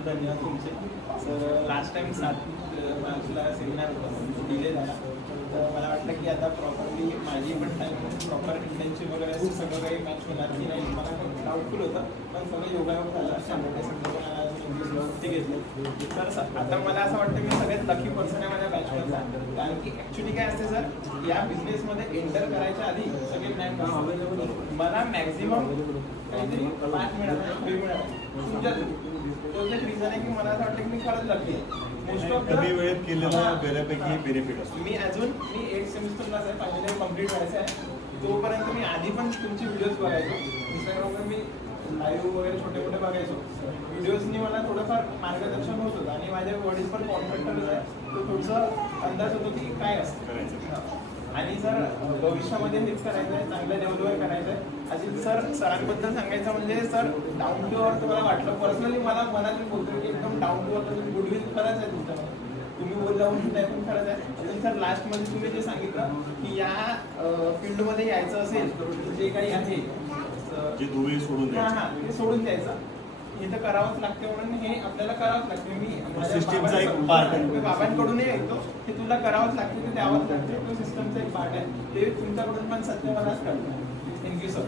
खूप धन्यवाद तुमचे. सर लास्ट टाइम 7 मार्चला सेमिनार होता, डिले झाला. तर मला वाटलं की आता प्रॉपरली माझी पण टाईम प्रॉपर इंटर्नशिप वगैरे असं सगळं काही मॅच होणार की नाही मला पण डाऊटफुल होतं, पण सगळं योगायोग झालं. सॅटर्डे संडे मला सुट्टी घेतली. तर आता मला असं वाटतं मी सगळ्यात लकी पर्सन आहे माझ्या बॅचमधला, कारण की ॲक्च्युली काय असते सर, या बिझनेसमध्ये एंटर करायच्या आधी सगळे प्लॅन मला मॅक्झिमम काहीतरी 5 मिळालं 6 मिळालं तुमच्या तोच एक रिझन आहे की मला असं वाटतं की मी खरंच लकी आहे. मोस्ट ऑफ कमी वेळेत केलेला बऱ्यापैकी बेनिफिट असतो. मी 8 सेमिस्टरलाच आहे, फायनल कम्प्लीट व्हायचं आहे. तोपर्यंत मी आधी पण तुमचे व्हिडिओज बघायचो, इंस्टाग्रामवर मी लाईव्ह वगैरे छोटे मोठे बघायचो. व्हिडिओजनी मला थोडंफार मार्गदर्शन होत होतं आणि माझे वडील पण कॉन्ट्रॅक्टरच आहे, तो थोडंसं अंदाज होतो की काय असतं. आणि सर भविष्यामध्ये हेच करायचं आहे, चांगलं लेवलवर करायचं आहे. अजित सरांबद्दल सांगायचं म्हणजे सर डाऊन टू अर्थ मला वाटलं पर्सनली, मला मनातून बोलतो की एकदम डाऊन टू अर्थ गुडविल खरंच आहे तुमच्यामध्ये. तुम्ही बोलला म्हणून ते पण खरंच आहे. अजून सर लास्टमध्ये तुम्ही जे सांगितलं की या फील्डमध्ये यायचं असेल तर जे काही आहे जे दुवे सोडून ते सोडून द्यायचं. हे तर करावंच लागते, म्हणून हे आपल्याला करावंच लागते. मी सिस्टीमचा एक पार्ट आहे. बाबांकडूनही ऐकतो हे तुला करावंच लागते, ते द्यावंच लागते. तो सिस्टमचा एक पार्ट आहे, ते तुमच्याकडून पण सत्य मलाच कळतं. Thank you sir.